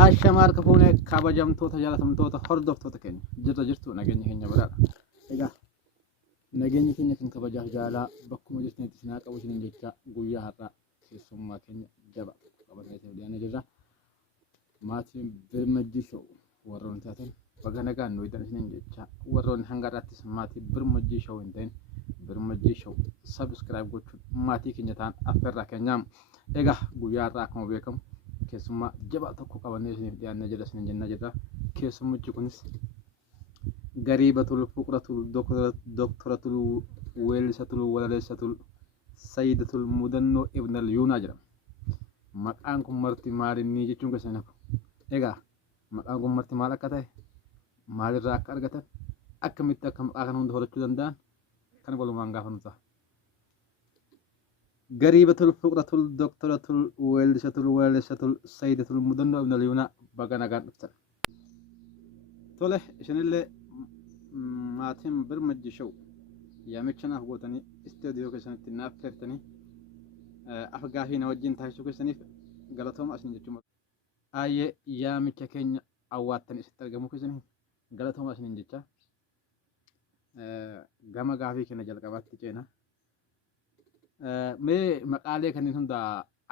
Ashamaar ka fuune kabajamtoota jaalatamtoota hordoftoota keenya jirtu nageenya keenya biraadha. Egaa nageenya keenya kan kabajaaf jaalaa bakkuma jirtanitti sinaa qabu isiniin jecha guyyaa har'aa keessummaa keenya jaba qabatee dhiyaannee jirra. Maatiin birmadii show warroonni taatan baga nagaan nu idan isiniin jecha warroonni hanga irrattis maatii birmadii show hin ta'in birmadii show subscribe gochuun maatii keenya ta'an affeerraa keenyaam. Egaa guyyaa har'aa akkuma beekamu keessummaa jabaa tokko qabannee isiniif dhiyaannee jirra isiniin jennaa jirra. Keessummichi kunis Gariibatul Fuqratul Doktoratul Weellisatul Walaleessatul Sayyidatul Mudannoo Ibnal Yuunaa jedhama. Maqaan kun marti maalinni jechuun keessa nafu. Egaa maqaan kun marti maal akka ta'e maalirraa akka argatan akkamitti akka maqaa kana hunda horachuu danda'an kan walumaan gaafannu ta'a. Gariibatul Fuqratul Doktoratul Weellisatul Walaleessatul Sayyidatul Mudannoo Ibnal Yuunaa baga nagaan dhuftan. Tole isinillee maatiin birmadii show yaamicha naaf gootanii istuudiyoo keessanitti naaf feertanii afgaafii na wajjin taasisuu keessaniif galatooma isin jechuun ayyee yaamicha keenya awwaattanii isitti argamuu keessaniif galatooma isin jecha gama gaafii keenya jalqabaatti ceena. Mee maqaalee kanneen hunda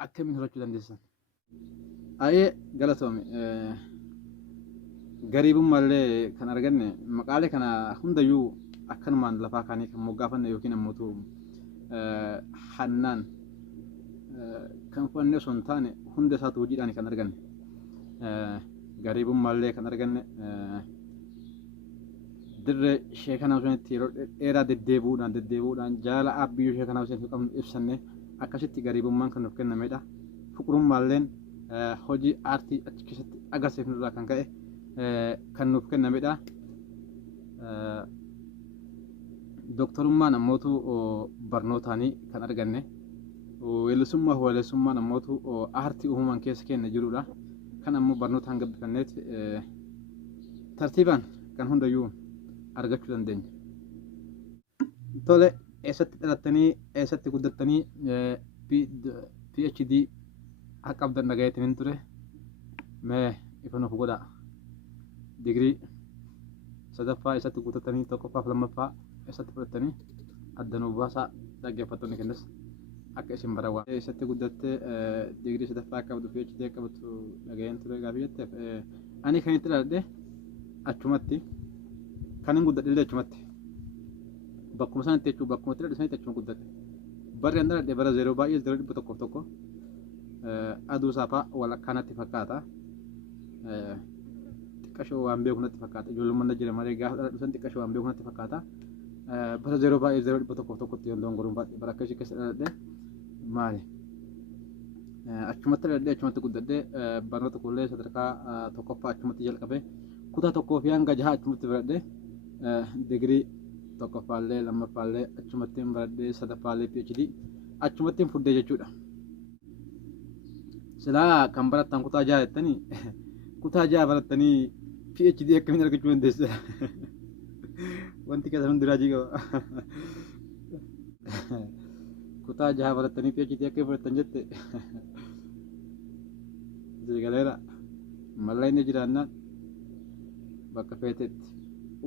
akkamiin horachuu dandeessan? Ayyee galatoomi. Gariibummaallee kan arganne maqaalee kana hundayyuu akkanumaan lafaa kaanii kan moggaafanne yookiin ammoo hannaan kan fudhannee osoo hin taane hunda isaatu hojiidhaan kan arganne. Gariibummaallee kan arganne dirree sheekana osoo yeroo dheeraa deddeebi'uudhaan jaala abbiyyuu sheekana osoo qabnu ibsanne akkasitti gariibummaan kan nuuf kennamedha. Fuqurummaalleen hojii aartii achi keessatti agarsiifnurraa kan ka'e kan nuuf kennamedha. Doktorummaan ammootu barnootaanii kan arganne. Weellisummaan ammootu aartii uumamaan keessa keenya jirudha. Kan ammoo barnootaan gabbifanneet tartiibaan kan hundayyuu argachuu dandeenya. Tole eessatti dhalattanii eessatti guddattanii PhD akka qabdan dhagayeetiin ture mee ifa nuuf godhaa. Digirii sadaffaa eessatti guuttattanii tokkoffaaf lammaffaa eessatti fudhattanii adda nuuf baasaa dhaggeeffattoonni kennas akka isin barawaa. Eessatti guddattee digirii sadaffaa qabdu PhD qabatu dhagayeen ture gaafii jetteef ani kan itti dhaladhe achumatti kan hin guddadhe achumatti bakkuma sanatti jechuun bakkuma itti dhaladhe achuma guddadhe. Barri an dhaladhe bara 0 baay'ee 0 aduu saafaa walakkaanatti fakkaata. Xiqqashoo waan beeku natti fakkaata. Ijoollummaan na jira malee gaafa dhaladhu san xiqqashoo waan beeku natti fakkaata. Bara 0 baay'ee 0 yoon dongoruun baadhe bara akkasii keessa dhaladhe maali? Achumatti dhaladhe achumatti guddadhe barnoota kullee sadarkaa tokkoffaa achumatti jalqabe kutaa tokkoo fi hanga jaha achumatti baradhe digirii tokkoffaallee lammaffaallee achumatti baradhe sadaffaallee PhD achumatti fudhee jechuudha. Silaa kan barattan kutaa jaha jettanii kutaa jaha barattanii PhD akkamiin argachuu dandeessa? Wanti keessan hundi raajii qaba. Kutaa jaha barattanii PhD akka fudhattan jette galeera mallaa inni jiraannaan bakka feetetti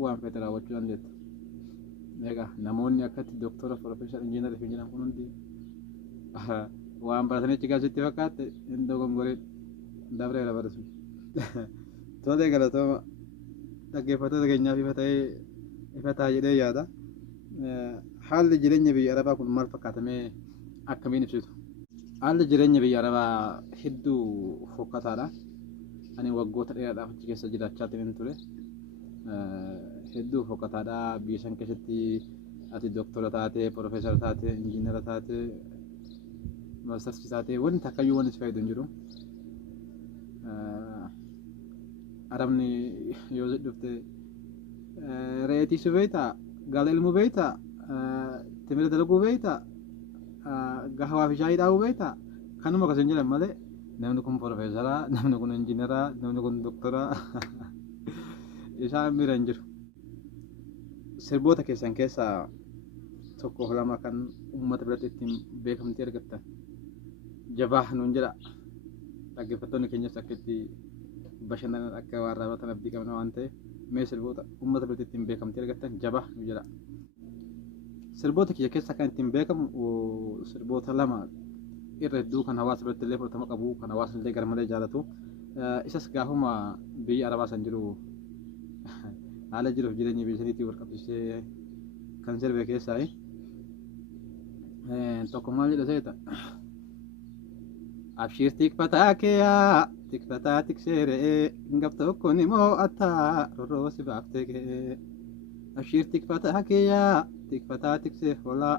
waan feete raawwachuu dandeetta. Egaa namoonni akkatti doktora profeesar injiinar fi jedhan kun hundi waan baratanii achi gaasitti fakkaatte hin dogongoreen dabreera baratu. Tole galatooma dhaggeeffattoota keenyaaf ifa ta'a jedhee yaada. Haalli jireenya biyya Arabaa kun maal fakkaatamee akkamiin ibsitu? Haalli jireenya biyya Arabaa hedduu fokkataadha. Ani waggoota dheeraadhaaf achi keessa jiraachaa ture. Hedduu fokkataadha. Biyya san keessatti ati doktora taate, profeesara taate, injiinara taate, maastarsi taate wanti akkayyuu wanti si fayyidu hin jiru. Arabni yoo dhufte reetii si beektaa, gaala ilmuu beektaa, timira dalaguu beektaa, gahawaa fi shaayii dhaabuu beektaa kanuma akkasiin jedhan malee namni kun profeesaraa, namni kun injiinaraa, namni kun doktoraa isaan bira hin jiru. Sirboota keessan keessaa tokko lama kan uummata biratti ittiin beekamtii argattan jabaa nuun jedha. Dhaggeeffattoonni keenyas akka itti bashannana akka waan raabatan abdii qabna waan ta'eef mee sirboota uummata biratti ittiin beekamtii argattan jaba nu jira. Sirboota kiyya keessa kan ittiin beekamu sirboota lama irra hedduu kan hawaasa biratti illee fudhatama qabu kan hawaasa illee garmalee jaalatu. Isas gaafuma biyya Arabaa san jiru haala jiruuf jireenya biyya saniitii wal qabsiisee kan sirbe keessaa tokko maal jedha seeta. Abshir tikfataa keeyaa tikfataa tikseeree gaf tokko ni moo'ataa rorroo si baaftee kee. Abshir tikfataa keeyaa tikfataa tiksee hoolaa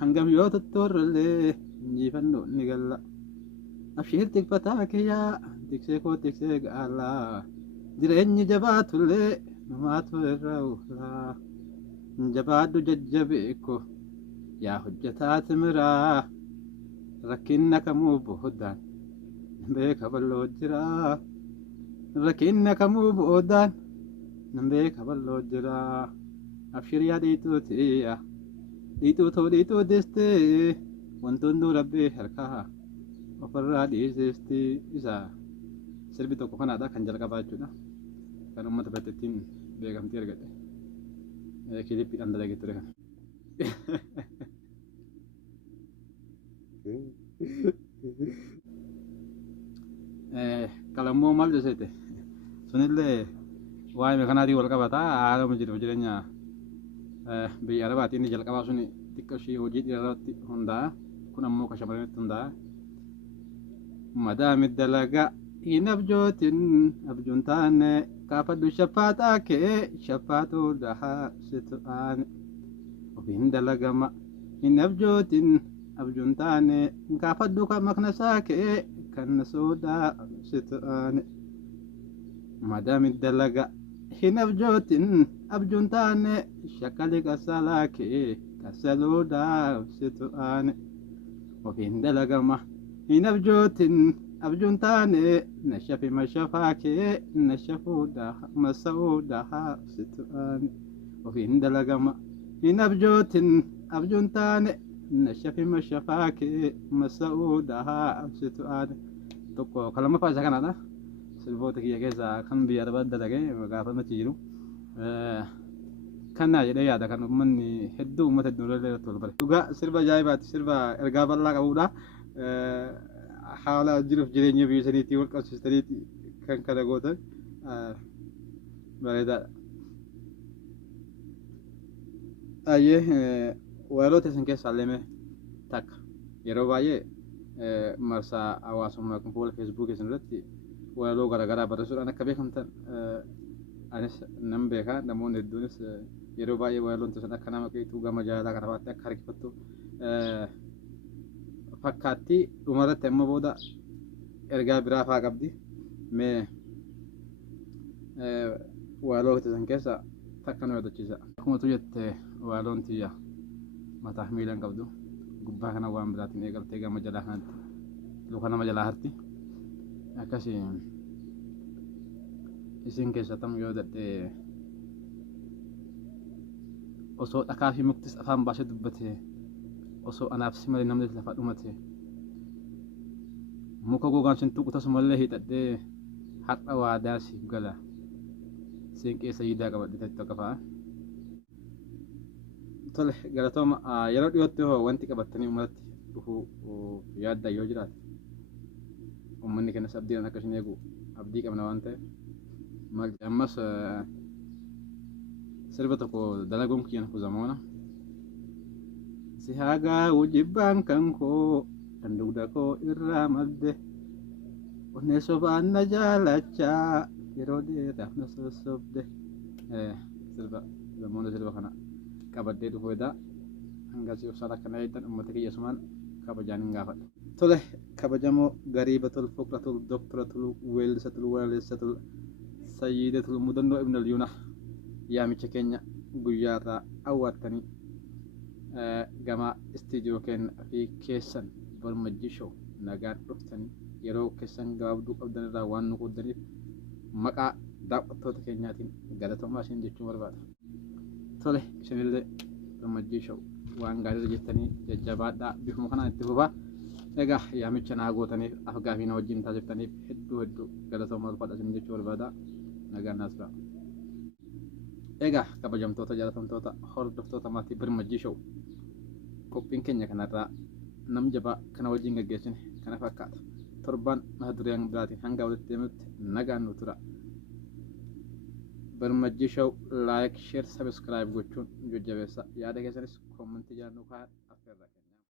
hangam yoo tuttuurrellee injifannoo ni galla. Abshir tikfataa keeyaa tiksee koo tiksee gaalaa jireenyi jabaatullee namaatu irraa oolaa. Jabaadhu jajjabeekko yaa hojjetaa timiraa rakkinna kamuu boodaan beeka bal'oo jiraa. Rakkinna kamuu boodaan beeka bal'oo jiraa. Abshir yaa dhiituutiya dhiituutoo dhiituu destee wantoonni rabbee harkaa ofirraa dhiiseesti isaa sirbi tokko kanaadha kan jalqabaa jechuudha. Kan uummata biratti ittiin beekamtii argate kilippiidhaan dalagee ture kan. Kalammoo maal jeseete sunillee waa'ee kanaatiin wal qabataa haaluma jiruuf jireenya biyya Arabaatii inni jalqabaa suni xiqqoo ishee hojii dhiirarratti hundaa'a. Kun ammoo kan shamarranitti hundaa'a. Madaami dalagaa hin abjootin abjuun taane kaafadhu shaffaataa kee shaffaatuu dhahaa situ aane. Ofiin dalagama hin abjootin abjuun taane kaafadhu maknasaa kee kan sodaa situ aane. Madaami dalagaa hin abjootin abjuun taane shakkali kasalaa kee kasaluudhaa situ aane. Ofiin dalagama hin abjootin abjuun taane nashafi mashafaa kee nashafuudhaa masa'uudhaa situ aane. Ofiin dalagama hin abjootin abjuun taane nashafi mashafaa kee masa'uudhaa situ aane. Tokko kalamaffaa isa kanaadha. Sirboota kiyya keessaa kan biyya Arabaa dalagee gaafa nuti jiru kannaa jedhee yaada kan uummanni hedduu uummata hedduu illee irratti wal bare. Dhugaa sirba ajaa'ibaati, sirba ergaa bal'aa qabudha. Haala jiruuf jireenya biyya saniitii wal qabsiistaniiti kan kana gootan bareedaadha. Waaloota isin keessaa illee takka yeroo baay'ee marsaa hawaasummaa kun fuula feesbuukii isin irratti waloo garaagaraa barreessuudhaan akka beekamtan anis nan beeka. Namoonni hedduunis yeroo baay'ee waloon sun akka nama qiixuu gama jaalala kana baatti akka harkifattu fakkaatti. Dhumarratti ammoo booda ergaa biraa fa'aa qabdi. Mee waloo san keessa takka nu yaadachiisa. Akkuma tu jette waloon tiyya mataa miilan qabdu gubbaa kana waan biraatiin eegaltee gama jalaa kanatti luka nama jalaa harti. Akkasii isin keessa tamu yoo dadhe osoo dhakaa fi muktis afaan baasee dubbate osoo anaaf si malee namni lafa dhumate muka gogaan sin tuqu tasumallee hidhadhee har'a waadaa siif gala siin keessa yidaa qabadhe tokko fa'a. Tole galatooma yeroo dhiyootti hoo wanti qabattanii uummatatti dhufuu yaadda yoo jiraate uummanni kennas abdiidhaan akka isin eegu abdii qabna waan ta'eef maal ammas sirba tokko dalaguun kiyyan kuzamoona. Si hagaa wujibbaan kan koo kan dugda koo irraa madde onnee sobaan na jaalachaa yeroo dheeraaf na sossobde. Sirba zamoona sirba kana qabadhee dhufeedha. Hangasii obsaan akkana eegdan uummata kiyya sumaan kabajaan hin gaafadha. Tole kabajamoo gariibatul fuqratul doktoratul weellisatul waleessatul sayyidatul mudannoo ibnal yuuna yaamicha keenya guyyaarraa awwaattanii gama istiidiyoo keenya fi keessan Balmajjii Show nagaan dhuftanii yeroo keessan gabaabduu qabdan irraa waan nu qoodaniif maqaa daawwattoota keenyaatiin galatoomaa isin jechuun barbaada. Tole isinillee Balmajjii Show waan gaarii jettanii jajjabaadhaa bifuma kanaan itti fufaa. Egaa yaamicha naa gootaniif afgaafi na wajjin taasiftaniif hedduu galatoomaa ulfaadha isin jechuu barbaada. Nagaan naas biraa. Egaa kabajamtoota jaalatamtoota hordoftoota maatii Birmajjii Show qophiin keenya kanarraa nam jabaa kana wajjin gaggeessine kana fakkaata. Torban mata dureen biraatiin hanga walitti deemutti nagaan nu tura. Birmajjii Show like, share, subscribe gochuun jajjabeessa. Yaada keessanis koomentii jaallannuu kaa'aa affeerra.